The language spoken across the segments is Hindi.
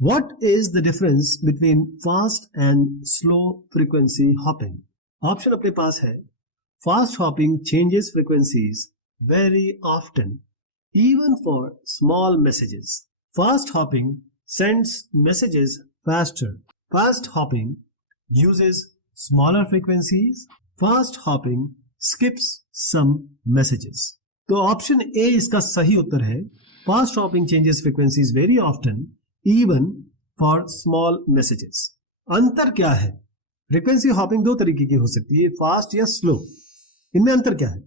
What is the difference between fast and slow frequency hopping? Option अपने पास है. Fast hopping changes frequencies very often, even for small messages. Fast hopping sends messages faster. Fast hopping uses smaller frequencies. Fast hopping skips some messages. तो ऑप्शन ए इसका सही उत्तर है. Fast hopping changes frequencies very often, even for small messages. अंतर क्या है? फ्रीक्वेंसी हॉपिंग दो तरीके की हो सकती है, फास्ट या स्लो. इनमें अंतर क्या है?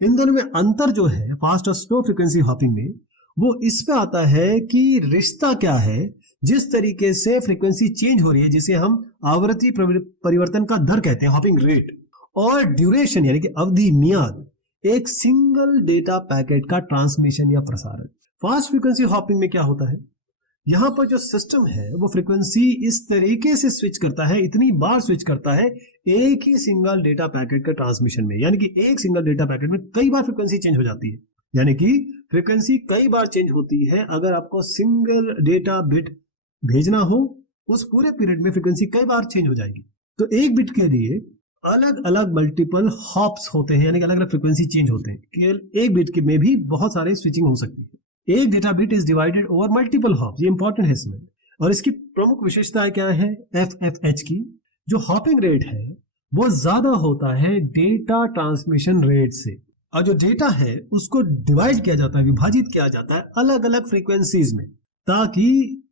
इन दोनों में अंतर जो है फास्ट और स्लो फ्रीक्वेंसी हॉपिंग में, वो इस पे आता है कि रिश्ता क्या है. जिस तरीके से फ्रीक्वेंसी चेंज हो रही है, जिसे हम आवृत्ति परिवर्तन का दर कहते हैं, हॉपिंग रेट, और ड्यूरेशन यानी कि अवधि, मियाद, एक सिंगल डेटा पैकेट का ट्रांसमिशन या प्रसारण. फास्ट फ्रीक्वेंसी हॉपिंग में क्या होता है, यहां पर जो सिस्टम है वो फ्रीक्वेंसी इस तरीके से स्विच करता है, इतनी बार स्विच करता है एक ही सिंगल डेटा पैकेट का ट्रांसमिशन में. यानी कि एक सिंगल डेटा पैकेट में कई बार फ्रीक्वेंसी चेंज हो जाती है. यानी कि फ्रीक्वेंसी कई बार चेंज होती है. अगर आपको सिंगल डेटा बिट भेजना हो, उस पूरे पीरियड में फ्रीक्वेंसी कई बार चेंज हो जाएगी. तो एक बिट के लिए अलग अलग मल्टीपल हॉप्स होते हैं, यानी कि अलग अलग फ्रीक्वेंसी चेंज होते हैं. केवल एक बिट में भी बहुत सारे स्विचिंग हो सकती है. एक data bit is divided over multiple hops. ये इंपॉर्टेंट है इसमें. और इसकी प्रमुख विशेषताएं क्या है? FFH की जो हॉपिंग रेट है वो ज्यादा होता है डेटा ट्रांसमिशन रेट से. और जो डेटा है उसको डिवाइड किया जाता है, विभाजित किया जाता है अलग अलग फ्रीक्वेंसीज में, ताकि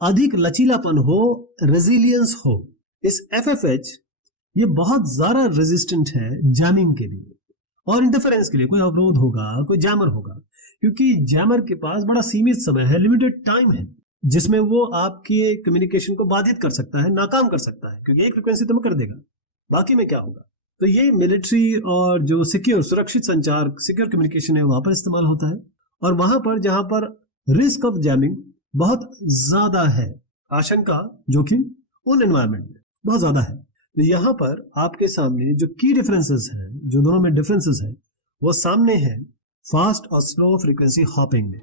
अधिक लचीलापन हो, रेजिलियंस हो. इस FFH ये बहुत ज्यादा रेजिस्टेंट है जैमिंग के लिए और इंटरफेरेंस के लिए. कोई अवरोध होगा, कोई जैमर होगा, क्योंकि जैमर के पास बड़ा सीमित समय है, लिमिटेड टाइम है, जिसमें वो आपके कम्युनिकेशन को बाधित कर सकता है, नाकाम कर सकता है, क्योंकि एक फ्रीक्वेंसी तो में कर देगा, बाकी में क्या होगा. तो ये मिलिट्री और जो सिक्योर, सुरक्षित संचार, सिक्योर कम्युनिकेशन है, वहां पर इस्तेमाल होता है. और वहां पर जहां पर रिस्क ऑफ जैमिंग बहुत ज्यादा है, आशंका, जोखिम उन एनवायरमेंट में बहुत ज्यादा है. तो यहाँ पर आपके सामने जो की डिफरेंसेस हैं, जो दोनों में डिफरेंसेस हैं, वो सामने है फास्ट और स्लो फ्रीक्वेंसी हॉपिंग में.